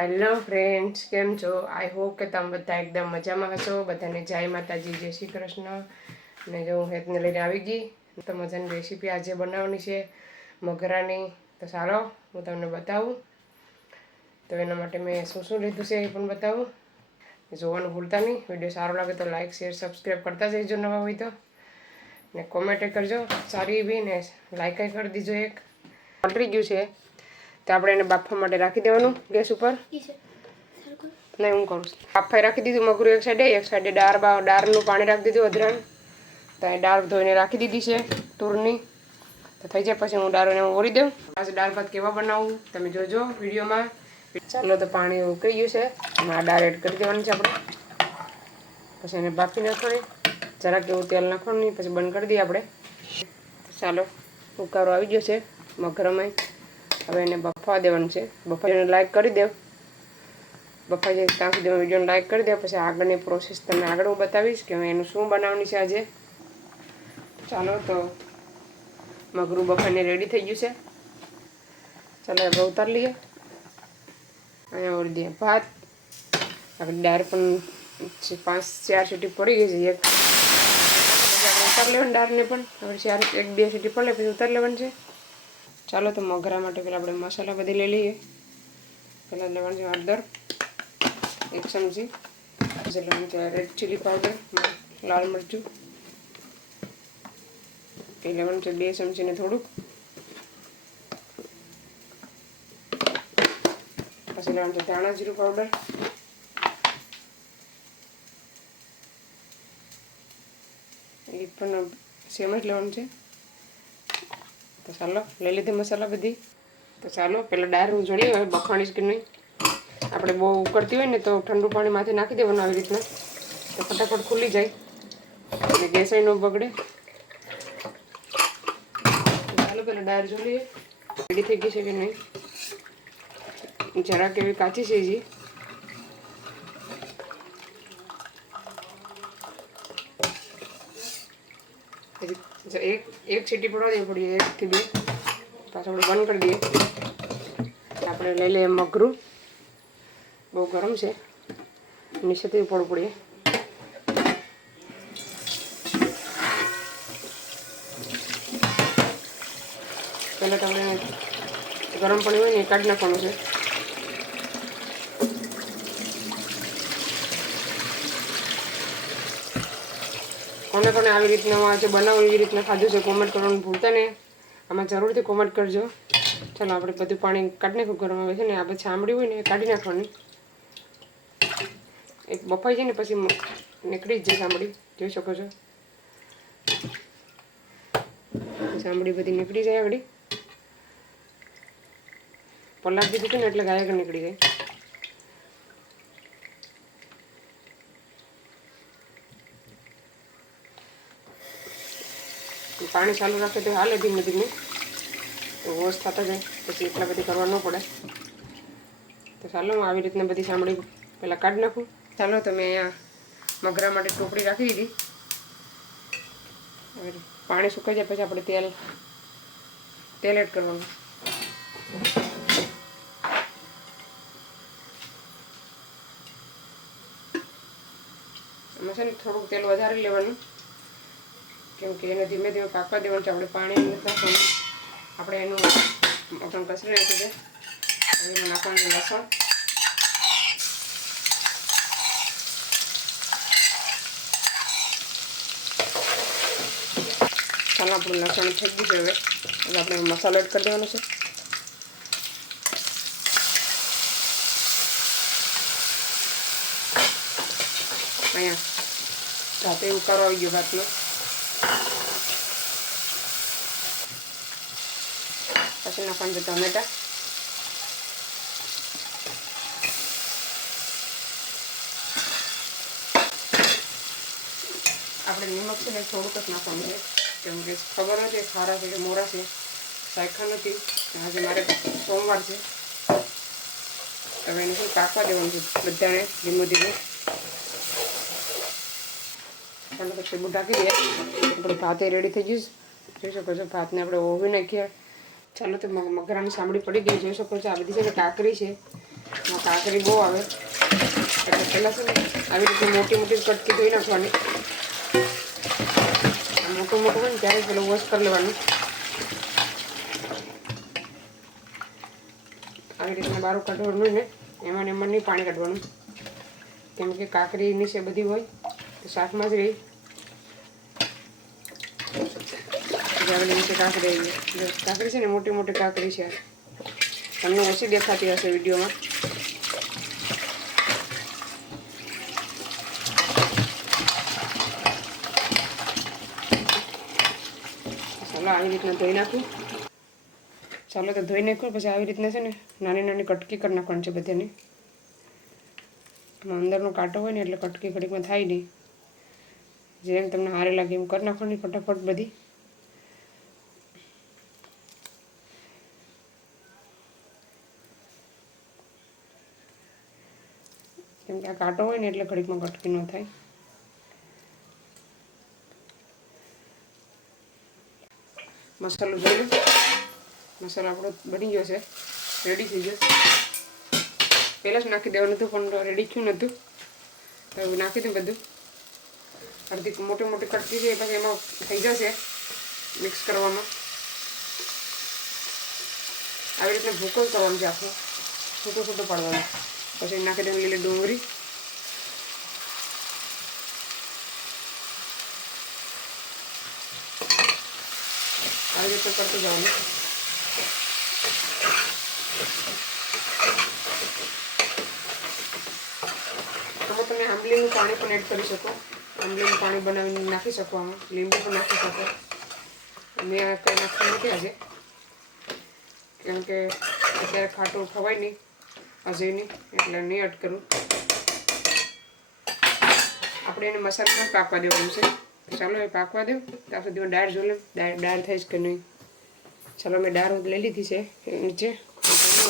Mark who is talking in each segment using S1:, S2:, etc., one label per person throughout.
S1: Hello friends, કેમ છો? I hope કે તમે બધા એકદમ મજામાં હશો. બધાને જય માતાજી, જય શ્રી કૃષ્ણ. અને જો હું હેતને લઈને આવી ગઈ, તો મજાની રેસીપી આજે બનાવવાની છે મગરાની. તો સારો, હું તમને બતાવું. તો એના માટે મેં શું શું લીધું છે એ પણ બતાવું. જોવાનું ભૂલતા નહીં. વીડિયો સારો લાગે તો લાઇક શેર, સબસ્ક્રાઈબ કરતા જઈજો નવા હોય તો. ને કોમેન્ટ કરજો. સારી બી ને લાઇક કરી દીજો એક. પલટી ગયું છે. તો આપણે એને બાફવા માટે રાખી દેવાનું ગેસ ઉપર. નહીં, હું કરું બાફાઈ રાખી દીધું, મગરું એક સાઈડે એક સાઈડે દાળ બા દાળનું પાણી રાખી દીધું અધરાણ તો એ દાળ ધોઈને રાખી દીધી છે તુરની. તો થઈ જાય પછી હું દાળને ઓળી દઉં. આજે દાળ ભાત કેવા બનાવું તમે જોજો વિડીયોમાં. ચાલો તો પાણી ઉકળી ગયું છે. આ દાળ એડ કરી દેવાની છે આપણે. પછી એને બાફી નાખવાની. જરાક એવું તેલ નાખવાનું પછી બંધ કરી દઈએ આપણે. ચાલો ઉકારો આવી ગયો છે. મગરમાં હવે એને બફવા દેવાનું છે. બફાઈને લાઈક કરી દેવ બફાઈ જાય ત્યાં સુધી વિડીયોને લાઈક કરી દે. પછી આગળની પ્રોસેસ તમને આગળ હું બતાવીશ કે એનું શું બનાવવાની છે આજે. ચાલો તો મગરું બફાઈને રેડી થઈ ગયું છે. ચાલો હવે ઉતારી લઈએ. અહીંયા ઓળી દઈએ ભાત. આપણે દાળ પણ પાંચ, ચાર સીટી પડી ગઈ છે, એક. ઉતારી લેવાની દાળને પણ. હવે ચાર, એક, બે સીટી પડે, પછી ઉતારી લેવાની છે. ચાલો તો મોગરા માટે પહેલાં આપણે મસાલા બધી લઈ લઈએ. પહેલાં લેવાનું છે હળદર, એક ચમચી પછી લેવાનું છે રેડ ચીલી પાવડર લાલ મરચું, એ લેવાનું છે બે ચમચીને થોડુંક. પછી લેવાનું છે ધાણા જીરું પાવડર એ પણ સેમ જ લેવાનું છે. તો ચાલો લઈ લીધી મસાલા બધી. તો ચાલો પહેલાં ડાયર હું જોડીએ હવે બખાણીશ કે નહીં આપણે બહુ ઉકળતી હોય ને તો ઠંડુ પાણી માથે નાખી દેવાનું આવી રીતના. તો ફટાફટ ખુલી જાય. અને ગેસ ન બગડે. ચાલો પહેલાં ડાયર જોઈએ રેડી થઈ ગઈ છે કે નહીં? જરાક એવી કાચી છે હજી એક એક સીટી પડવા દેવી પડી એકથી બે. પાછું આપણે બંધ કરી દઈએ. આપણે લઈ લઈએ મગરું. બહુ ગરમ છે. નીચેથી પડવું પડીએ પહેલાં તમને ગરમ પાણી હોય ને કાઢી નાખવાનું છે. કોને કોને આવી રીતના આજે બનાવું એવી રીતના ખાધું છે કોમેન્ટ કરવાનું ભૂલતા ને આમાં જરૂરથી કોમેન્ટ કરજો. ચાલો, આપણે બધું પાણી કાઢી નાખું, ગરમ આવે છે ને, આ પછી આંબળી હોય ને કાઢી નાખવાની. એક બફાઈ જાય ને, પછી નીકળી જ જાય સાંભળી જોઈ શકો છો. સાંભળી બધી નીકળી જાય આગળ. પલાક દીધું છે ને, એટલે ગાયક નીકળી જાય. પાણી ચાલુ રાખે તો હાલે ધીમે ધીમે. વોશ થતા જાય. પછી એટલા બધી કરવા ન પડે. તો ચાલો, હું આવી રીતના બધી સાંભળી પહેલાં કાઢી નાખું. ચાલો તમે અહીંયા મગરા માટે ટોપડી રાખી દીધી. પાણી સુકાઈ જાય, પછી આપણે તેલ તેલ એડ કરવાનું. એમાં છે ને થોડુંક તેલ વધારે લેવાનું. કેમ કે એને ધીમે ધીમે પાકવા દેવાનું છે. આપણે પાણી નથી આપણે એનું મટન કસરી નાખ્યું છે. હવે એમાં નાખવાનું લસણ. ચાલો, આપણું લસણ થઈ ગયું છે હવે. હવે આપણે મસાલો એડ કરી દેવાનો છે. અહીંયા જાતે ઉકારો આવી ગયો ભાતનો. પછી નાખવાનું છે ટમેટા આપણે નિમક છે ને થોડુંક જ નાખવાનું છે કેમ કે ખબર નથી ખારા છે મોરા છે સાયખા નથી આજે મારે સોમવાર છે હવે એને શું કાપવા દેવાનું છે બધાને ધીમું ધીમું ચાલો પછી બધું ઢાંકી દઈએ આપણે ભાતે રેડી થઈ જઈશ. જોઈ શકો છો, ભાતને આપણે ઓવી નાખીએ. ચાલો તો મગરાની સાંભળી પડી ગઈ. જોઈ શકો છો આ બધી છે કાકરી છે કાકરી બહુ આવે. એટલે પહેલાં છે ને, આવી રીતે મોટી મોટી કટકી ધોઈ નાખવાની. મોટું મોટું હોય ને ત્યારે પેલું વોશ કરી લેવાનું. આવી રીતના બારું કાઢવાનું ને, એમાં ને એમાં નહીં પાણી કાઢવાનું. કેમ કે કાકરી નીચે બધી હોય, તો શાકમાં જ રહી. નીચે કાકરી આવી જો કાકરી છે ને મોટી મોટી કાકરી છે. તમને ઓછી દેખાતી હશે વિડીયોમાં. ચાલો આવી રીતના ધોઈ નાખું. ચાલો તો ધોઈ નાખ્યું પછી આવી રીતના છે ને નાની નાની કટકી કરી નાખવાની છે બધાની. અંદરનો કાંટો હોય ને એટલે કટકી ઘડીકમાં થાય નહીં. જેમ તમને હારે લાગે એમ કરી નાખવાની ફટાફટ બધી. આ કાંટો હોય ને એટલે ઘડીકમાં કટકી ન થાય. મસાલો જોઈ લો મસાલો આપણો બની ગયો છે. રેડી થઈ ગયો પહેલાં જ નાખી દેવાનું હતું, પણ રેડી થયું નહોતું. તો નાખી દઉં બધું. અડધી મોટી મોટી કટકી છે પછી એમાં થઈ જશે મિક્સ કરવામાં. આવી રીતના ભૂકો કરવાનું છે આખો. છૂટો છૂટો પાડવાનું. પછી નાખી દેવાની લીલી ડુંગળી. રીતે કરતું જવાનું. આમાં તમે આંબલીનું પાણી પણ એડ કરી શકો. આંબલીનું પાણી બનાવીને નાખી શકો આમાં. લીંબુ પણ નાખી શકો. મેં કંઈ નાખ્યું નથી આજે. કેમ કે અત્યારે ખાટું ખવાય નહીં, હજી નહીં, એટલે નહીં એડ કરું. આપણે એને મસાલામાં પાકવા દેવાનું છે. ચાલો એ પાકવા દઉં. ત્યાં સુધીમાં દાળ જોઈ લઉં દાળ દાળ થઈશ કે નહીં? ચાલો, મેં દાળ લઈ લીધી છે નીચે.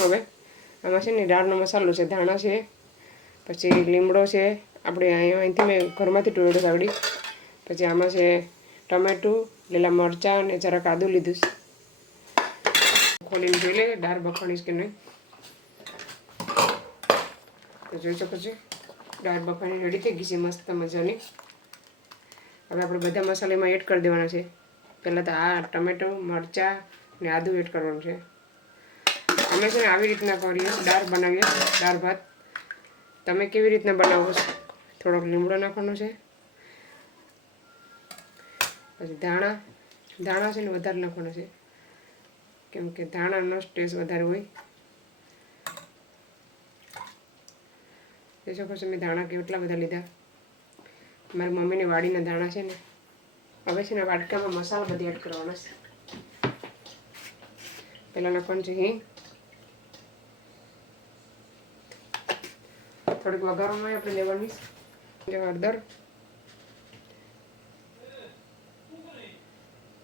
S1: હવે આમાં છે ને દાળનો મસાલો છે, ધાણા છે, પછી લીમડો છે. આપણે અહીંયા અહીંથી મેં ઘરમાંથી ટોળ્યો સાવડી. પછી આમાં છે ટમેટું, લીલા મરચાં અને જરાક આદું લીધું છે. ખોલીને જોઈ લે દાળ બફાણીશ કે નહીં. તો જોઈ શકો છો. દાળ બફાણી રેડી થઈ ગઈ છે, મસ્ત મજાની. હવે આપણે બધા મસાલા એમાં એડ કરી દેવાના છે. પહેલાં તો આ ટમેટો, મરચાં ને આદું એડ કરવાનું છે. અમે છે ને આવી રીતના કરીએ, દાળ બનાવીએ, દાળ ભાત. તમે કેવી રીતના બનાવો છો? થોડોક લીમડો નાખવાનો છે. પછી ધાણા ધાણા છે ને વધારે નાખવાનો છે. કેમ કે ધાણાનો ટેસ્ટ વધારે હોય. જોઈ શકો છો મેં ધાણા કેટલા બધા લીધા. મારી મમ્મીને વાડીના દાણા છે ને, હવે છે ને વાટકામાં મસાલા બધી એડ કરવાના છે. પહેલાં લખવાનું છે હિંગ થોડીક વઘારવામાં આપણે લેવાની છે. હળદર.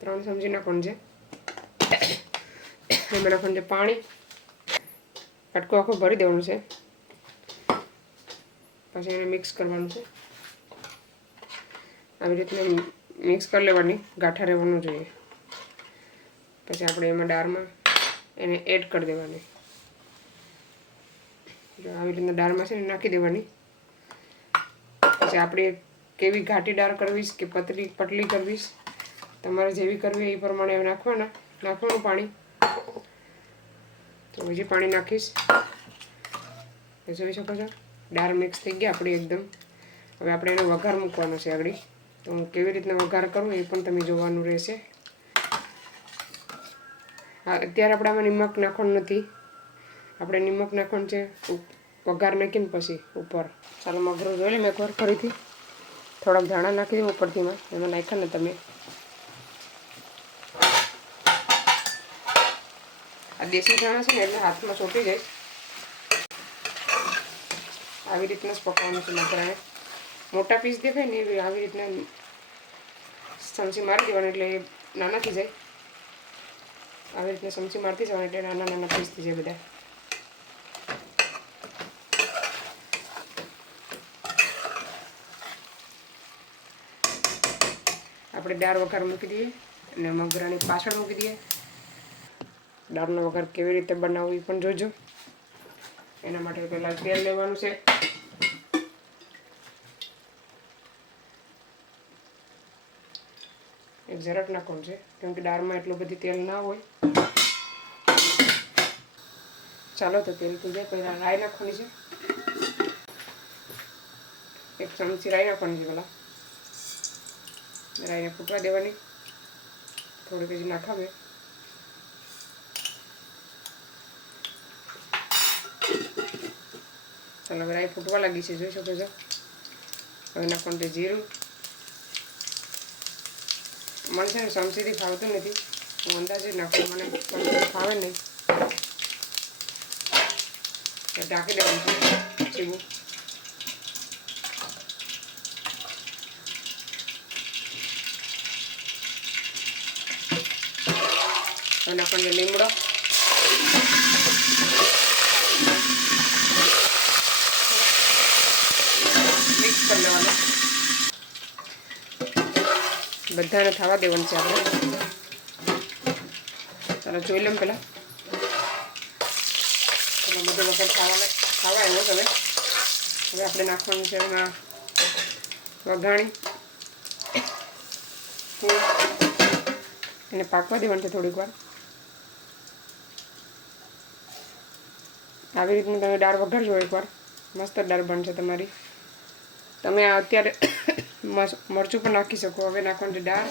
S1: ત્રણ ચમચી નાખવાનું છે. એમાં નાખવાનું છે પાણી. કટકો આખો ભરી દેવાનું છે. પછી એને મિક્સ કરવાનું છે. આવી રીતના મિક્સ કરી લેવાની, ગાંઠા રહેવાનું જોઈએ. પછી આપણે એમાં દાળમાં એને એડ કરી દેવાની. જો આવી રીતના દાળમાં છે ને નાખી દેવાની. પછી આપણે કેવી ઘાટી દાળ કરવીશ કે પતલી, પટલી કરવીશ? તમારે જેવી કરવી એ પ્રમાણે નાખવાના, નાખવાનું પાણી. તો હજી પાણી નાખીશ. જોઈ શકો છો? દાળ મિક્સ થઈ ગયા આપણી એકદમ. હવે આપણે એનો વઘાર મૂકવાનો છે આગળ. તો હું કેવી રીતના વઘાર કરું એ પણ તમે જોવાનું રહેશે. હા, અત્યારે આપણે આમાં નિમક નાખવાનું નથી. આપણે નિમક નાખવાનું છે વઘાર નાખીને પછી ઉપર. ચાલો મગરો જોઈ લઈએ એકવાર ફરીથી થોડાક ધાણા નાખી દઉં ઉપરથીમાં એમાં. નાખ્યા ને તમે. આ દેશી ધાણા છે ને એટલે હાથમાં ચોંટી જાય આવી રીતના જ પકવાનું છે મગરાને મોટા પીસ દેખાય ને એવી આવી રીતના ચમચી મારી દેવાની એટલે નાના થઈ જાય. આવી રીતના ચમચી મારતી જવાની એટલે નાના નાના પીસ થઈ જાય બધા. આપણે દાળ વઘાર મૂકી દઈએ અને મગરાની પાછળ મૂકી દઈએ. દાળનો વઘાર કેવી રીતે બનાવવું પણ જોજો. એના માટે પહેલાં તેલ લેવાનું છે. એક જરાક નાખવાનું છે. કેમ કે દાળમાં એટલું બધી તેલ ના હોય. ચાલો તો તેલ થઈ જાય પહેલાં રાઈ નાખવાની છે. એક ચમચી રાઈ નાખવાની છે પહેલાં. રાઈને ફૂટવા દેવાની. થોડી પછી નાખાવે. ચાલો હવે રાઈ ફૂટવા લાગી છે, જોઈ શકો છો. હવે નાખવાનું છે જીરું. મને છે ને સમસીથી ફાવતું નથી. હું અંદાજે નાખું મને સમસી ફાવે નહીં. ઢાંકી દેવાનું છે. ચીવું હવે નાખવાનું લીમડો. મિક્સ કરી લેવાનું. બધાને થવા દેવાનું છે આપણે. ચાલો જોઈ લઉં પહેલાં ચાલો બધો વખત ખાવાને ખાવા એવો હવે હવે આપણે નાખવાનું છે એમાં વઘાણી એને પાકવા દેવાનું છે થોડીક વાર. આવી રીતનું તમે દાળ વઘારજો એકવાર. મસ્ત દાળ બનશે તમારી. તમે અત્યારે મરચું પણ નાખી શકો. હવે નાખવાનું દાળ.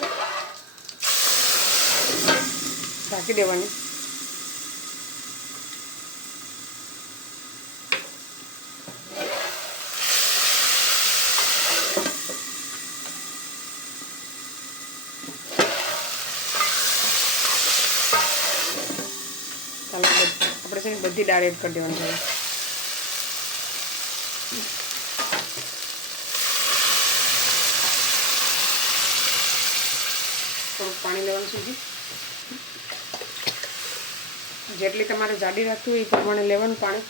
S1: ઢાંકી દેવાની. આપણે છે ને બધી દાળ એડ કરી દેવાની છે. થોડુંક પાણી લેવાનું છે જેટલી તમારે જાડી રાખવી હોય એ પ્રમાણે લેવાનું પાણી.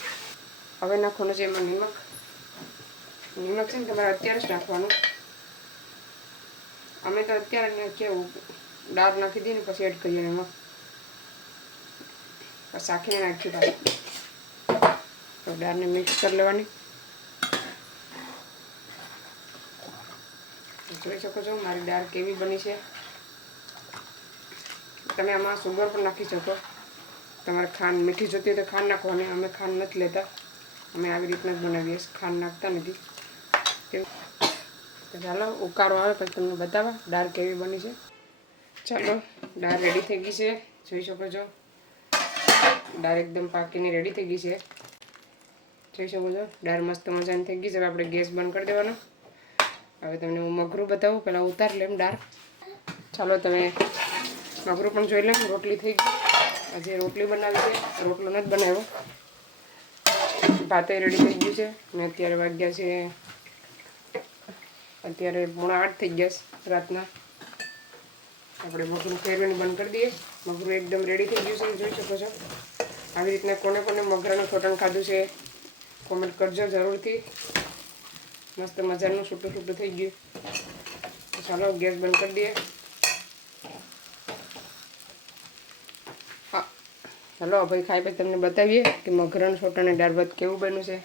S1: હવે નાખવાનું છે એમાં નિમક. નિમક છે ને તમારે અત્યારે જ નાખવાનું અમે તો અત્યારે કેવું, દાળ નાખી દઈએ ને પછી એડ કરીએ એમાં. શાખીને નાખી પાછું. તો દાળને મિક્સ કરી લેવાની. જોઈ શકો છો મારી દાળ કેવી બની છે. તમે આમાં સુગર પણ નાખી શકો. તમારે ખાંડ, મીઠી જોતી હોય તો ખાંડ નાખવાની અમે ખાંડ નથી લેતા. અમે આવી રીતના જ બનાવીએ ખાંડ નાખતા નથી? તો ચાલો, ઉકાળો આવે પછી તમને બતાવવા. દાળ કેવી બની છે? ચાલો, દાળ રેડી થઈ ગઈ છે. જોઈ શકો છો. દાળ એકદમ પાકીને રેડી થઈ ગઈ છે. જોઈ શકો છો. દાળ મસ્ત મજાની થઈ ગઈ છે. આપણે ગેસ બંધ કરી દેવાનો. હવે તમને હું મગરું બતાવું. પહેલાં ઉતાર લેમ દાળ. ચાલો, તમે મગરું પણ જોઈ લેમ રોટલી થઈ ગઈ. આજે રોટલી બનાવી છે, રોટલો નથી બનાવ્યો. ભાતે રેડી થઈ ગયું છે અને અત્યારે વાગ્યા છે, અત્યારે પોણા આઠ થઈ ગયા છે રાતના. આપણે મગરું ફેરવીને બંધ કરી દઈએ. મગરું એકદમ રેડી થઈ ગયું છે, જોઈ શકો છો. આવી રીતના કોને કોને મગરાનું ખોટણ ખાધું છે કોમેન્ટ કરજો જરૂરથી. મસ્ત મજાનું છૂટું છૂટું થઈ ગયું. ચાલો, ગેસ બંધ કરી દઈએ હા ચાલો ભાઈ ખાઈ પછી તમને બતાવીએ કે મગરણ સોટાને દાળ ભાત કેવું બન્યું છે.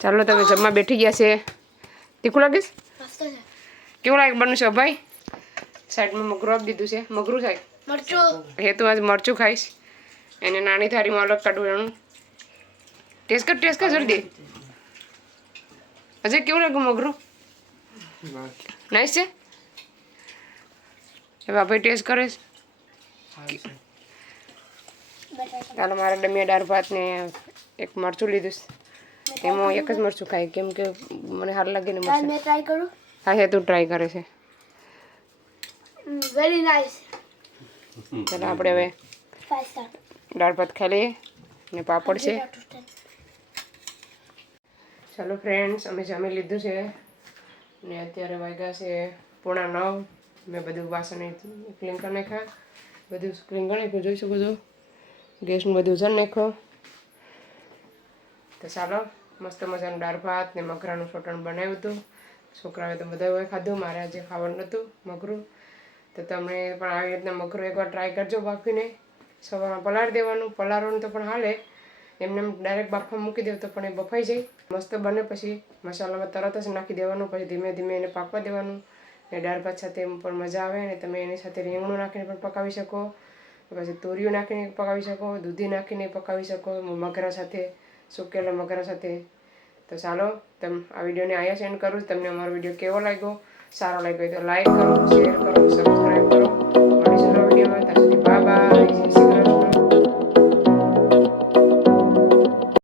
S1: ચાલો તમે જમવા બેઠી ગયા છે. તીખું લાગીશ કેવું લાગે બન્યું છે ભાઈ સાઈડમાં મગરું આપી દીધું છે. મગરું થાય?
S2: મરચું.
S1: હે તું આજ મરચું ખાઈશ. એને નાની થાળીમાં અલગ કાઢવું એનું. ટેસ્ટ કર ટેસ્ટ કર જલ્દી. અજય કેવું લાગ્યું મગરું? નાઈસ. છે? એ ભાઈ ટેસ્ટ કરે છે. ચાલો મારા ડમિયા દાળ ભાત ને એક મરચું લીધું છે. એમાં એક જ મરચું ખાય કેમ કે મને સારું લાગે ને મરચું.
S2: ટ્રાય કરું?
S1: હા હે તું ટ્રાય કરે છે.
S2: વેરી નાઇસ
S1: ચાલો આપણે હવે દાળ ભાત ખાઈ લઈએ ને પાપડ છે. ચાલો ફ્રેન્ડ્સ અમે જમી લીધું છે ને અત્યારે વાગ્યા છે પોણા નવ. મેં બધું વાસણ ક્લીન કરી નાખ્યા. બધું સ્ક્રીન કરી જોઈ શકો છો. ગેસનું બધું જણ નાખો તો ચાલો, મસ્ત મજાનું દાળ ભાત ને મગરાનું ફોટણ બનાવ્યું હતું. છોકરાઓએ તો બધાએ ખાધું, મારે આજે ખાવાનું નહોતું, મગરું. તો તમે પણ આવી રીતના મગરું એકવાર ટ્રાય કરજો બાફીને. સવારમાં પલાળ દેવાનું, પલાળવાનું તો પણ હાલે. એમને એમ ડાયરેક્ટ બાફમાં મૂકી દેવું તો પણ એ બફાઈ જાય. મસ્ત બને પછી મસાલામાં તરત જ નાખી દેવાનું, પછી ધીમે ધીમે એને પાકવા દેવાનું. ને દાળ ભાત સાથે પણ મજા આવે ને તમે એની સાથે રીંગણું નાખીને પણ પકાવી શકો પછી તુરિયું નાખીને પકાવી શકો, દૂધી નાખીને પકાવી શકો મગરા સાથે, સુકેલા મગરા સાથે. તો ચાલો, તમ આ વિડીયોને અહીંયા સેન્ડ કરું. તમને અમારો વીડિયો કેવો લાગ્યો? સારો લાગ્યો તો લાઈક કરો શેર કરો સબસ્ક્રાઈબ કરો. મળીશું વિડીયોમાં. ત્યાં સુધી બાય બાય